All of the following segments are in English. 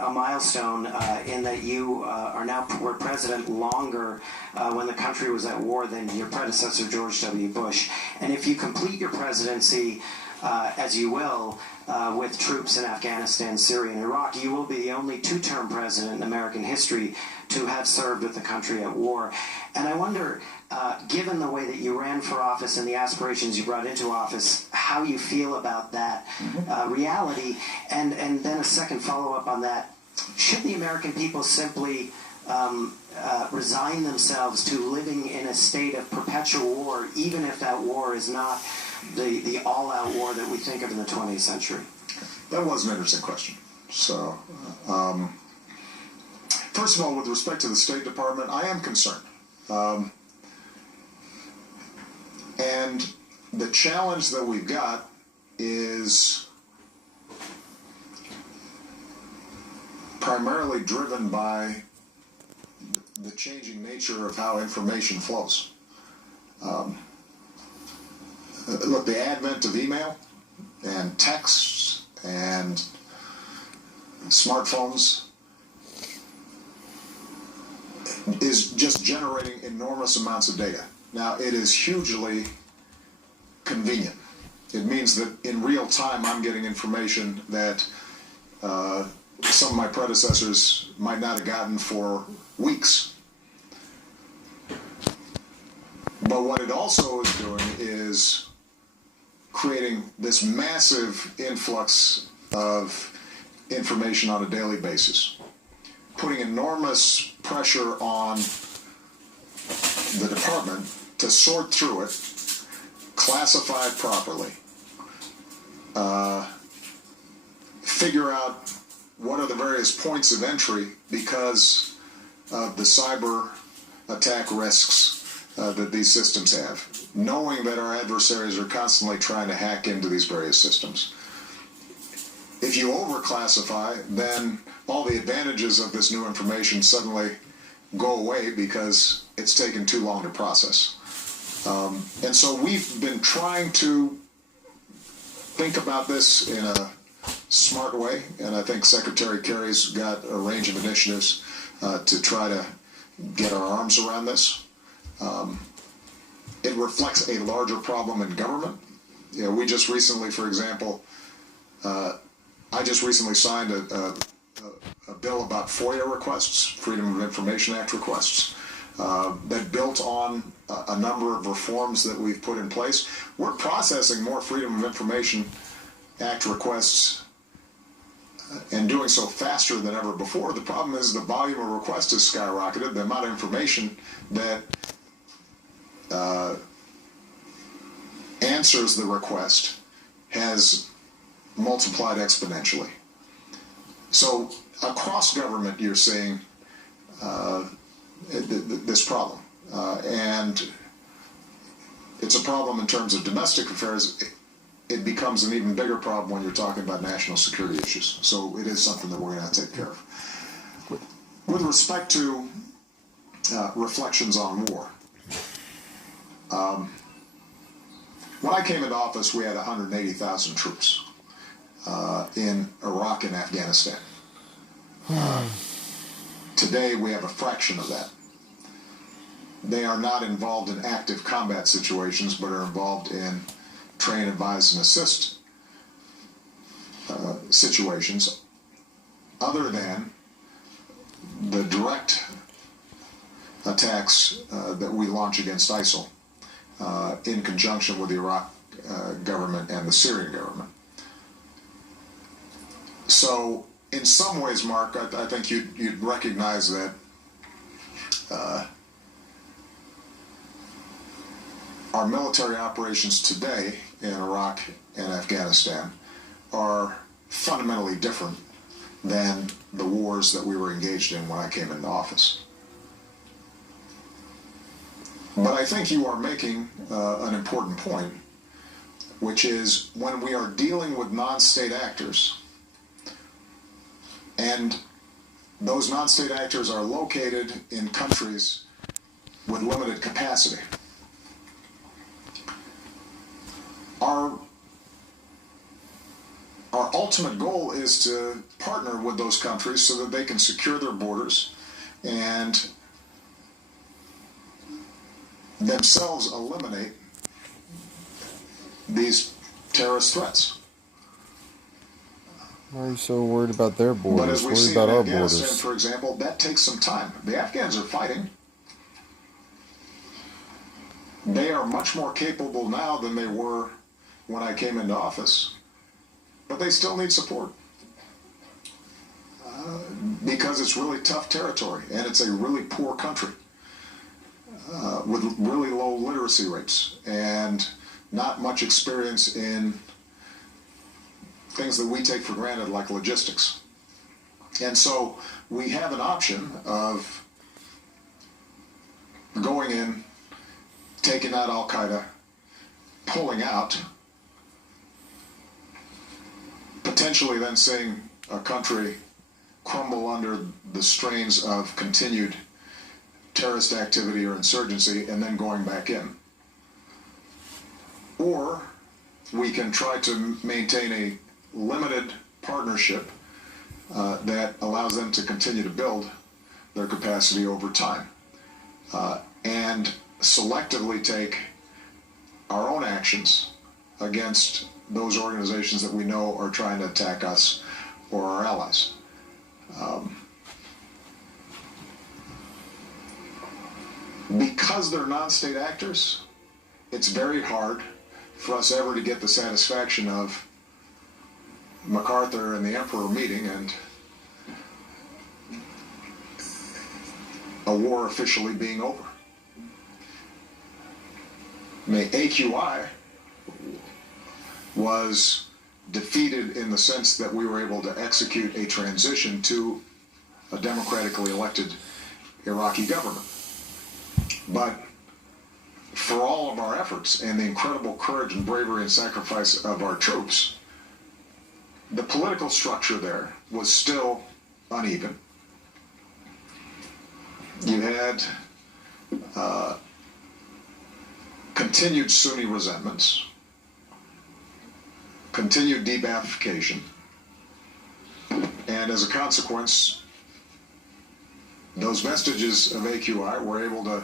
a milestone in that you were president longer when the country was at war than your predecessor, George W. Bush. And if you complete your presidency, as you will, with troops in Afghanistan, Syria, and Iraq, you will be the only two-term president in American history to have served with the country at war. And I wonder, given the way that you ran for office and the aspirations you brought into office, how you feel about that reality. And then a second follow-up on that. Should the American people simply resign themselves to living in a state of perpetual war, even if that war is not the all-out war that we think of in the 20th century? That was an interesting question. So, first of all, with respect to the State Department, I am concerned. And the challenge that we've got is primarily driven by the changing nature of how information flows. Look, the advent of email and texts and smartphones is just generating enormous amounts of data. Now, it is hugely convenient. It means that in real time I'm getting information that some of my predecessors might not have gotten for weeks. But what it also is doing is creating this massive influx of information on a daily basis, putting enormous pressure on the department to sort through it, classify it properly, figure out what are the various points of entry because of the cyber attack risks that these systems have, knowing that our adversaries are constantly trying to hack into these various systems. If you overclassify, then all the advantages of this new information suddenly go away because it's taken too long to process. And so we've been trying to think about this in a smart way, and I think Secretary Kerry's got a range of initiatives to try to get our arms around this. It reflects a larger problem in government. You know, we just recently, for example, I just recently signed a bill about FOIA requests, Freedom of Information Act requests, that built on a number of reforms that we've put in place. We're processing more Freedom of Information Act requests and doing so faster than ever before. The problem is the volume of requests has skyrocketed. The amount of information that answers the request has multiplied exponentially. So across government, you're seeing this problem. And it's a problem in terms of domestic affairs. It becomes an even bigger problem when you're talking about national security issues. So it is something that we're going to have to take care of. With respect to reflections on war, when I came into office, we had 180,000 troops in Iraq and Afghanistan. Today, we have a fraction of that. They are not involved in active combat situations, but are involved in train, advise, and assist situations, other than the direct attacks that we launch against ISIL in conjunction with the Iraq government and the Syrian government. So, in some ways, Mark, I think you'd recognize that our military operations today in Iraq and Afghanistan are fundamentally different than the wars that we were engaged in when I came into office. But I think you are making an important point, which is when we are dealing with non-state actors, and those non-state actors are located in countries with limited capacity, our our ultimate goal is to partner with those countries so that they can secure their borders and themselves eliminate these terrorist threats. Why are you so worried about their borders? But as we Worry see about in our Afghanistan, borders. for example, that takes some time. The Afghans are fighting. They are much more capable now than they were when I came into office, but they still need support because it's really tough territory and it's a really poor country with really low literacy rates and not much experience in things that we take for granted like logistics. And so we have an option of going in, taking out Al-Qaeda, pulling out, potentially then seeing a country crumble under the strains of continued terrorist activity or insurgency and then going back in. Or we can try to maintain a limited partnership that allows them to continue to build their capacity over time and selectively take our own actions against those organizations that we know are trying to attack us or our allies. Because they're non-state actors, it's very hard for us ever to get the satisfaction of MacArthur and the Emperor meeting and a war officially being over. AQI was defeated in the sense that we were able to execute a transition to a democratically elected Iraqi government. But for all of our efforts and the incredible courage and bravery and sacrifice of our troops, the political structure there was still uneven. You had continued Sunni resentments, continued de-Baathification, and as a consequence, those vestiges of AQI were able to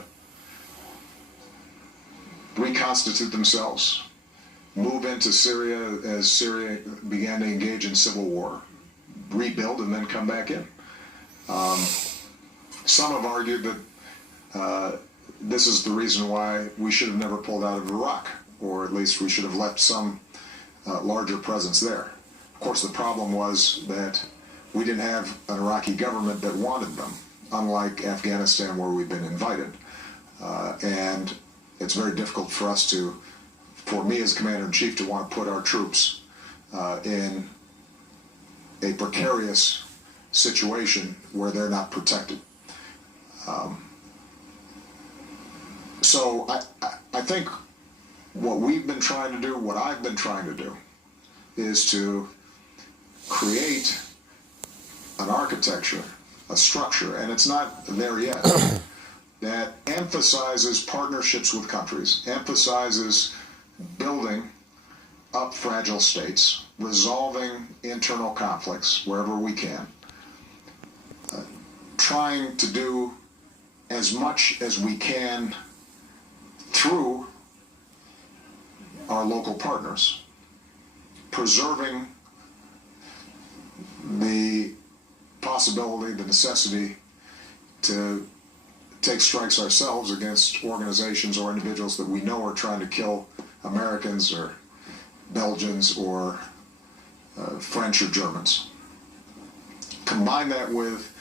reconstitute themselves, move into Syria as Syria began to engage in civil war, rebuild, and then come back in. Some have argued that this is the reason why we should have never pulled out of Iraq, or at least we should have left some larger presence there. Of course, the problem was that we didn't have an Iraqi government that wanted them, unlike Afghanistan where we've been invited. And it's very difficult for us for me as Commander-in-Chief to want to put our troops in a precarious situation where they're not protected. So I think what we've been trying to do, what I've been trying to do, is to create an architecture, a structure, and it's not there yet, that emphasizes partnerships with countries, emphasizes building up fragile states, resolving internal conflicts wherever we can, trying to do as much as we can through our local partners, preserving the possibility, the necessity to take strikes ourselves against organizations or individuals that we know are trying to kill Americans or Belgians or French or Germans. Combine that with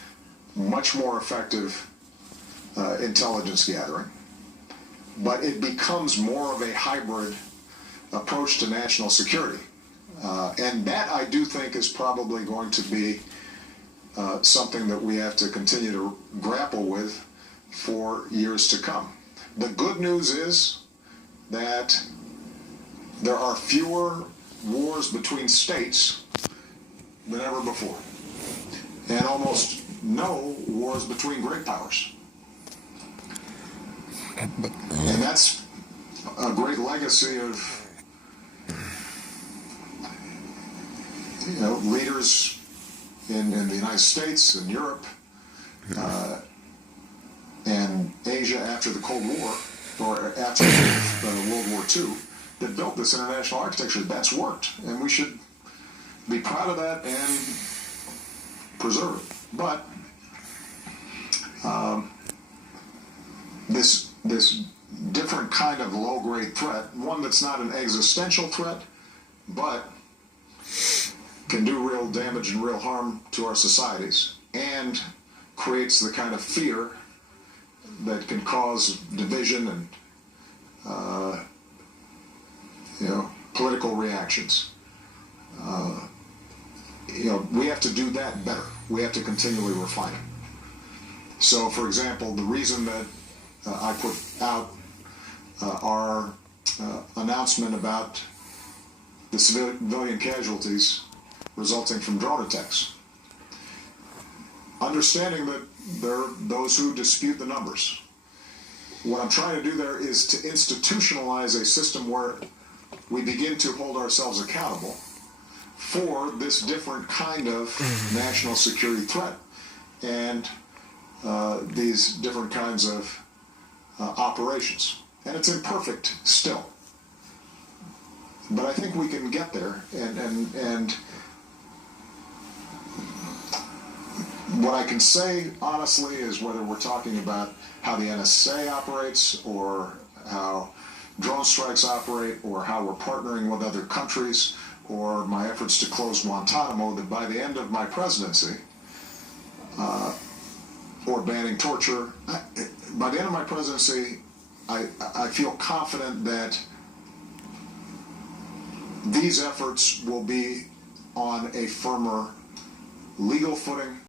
much more effective intelligence gathering, but it becomes more of a hybrid approach to national security. And that, I do think, is probably going to be something that we have to continue to grapple with for years to come. The good news is that there are fewer wars between states than ever before, and almost no wars between great powers. And that's a great legacy of leaders in the United States and Europe and Asia after the Cold War, or after World War II, that built this international architecture. That's worked, and we should be proud of that and preserve it. But this different kind of low-grade threat, one that's not an existential threat, but can do real damage and real harm to our societies, and creates the kind of fear that can cause division and political reactions. We have to do that better. We have to continually refine it. So, for example, the reason that I put out our announcement about the civilian casualties resulting from drone attacks, understanding that there are those who dispute the numbers. What I'm trying to do there is to institutionalize a system where we begin to hold ourselves accountable for this different kind of national security threat and these different kinds of operations. And it's imperfect still. But I think we can get there, and what I can say honestly is, whether we're talking about how the NSA operates, or how drone strikes operate, or how we're partnering with other countries, or my efforts to close Guantanamo, that by the end of my presidency, or banning torture, by the end of my presidency, I feel confident that these efforts will be on a firmer legal footing,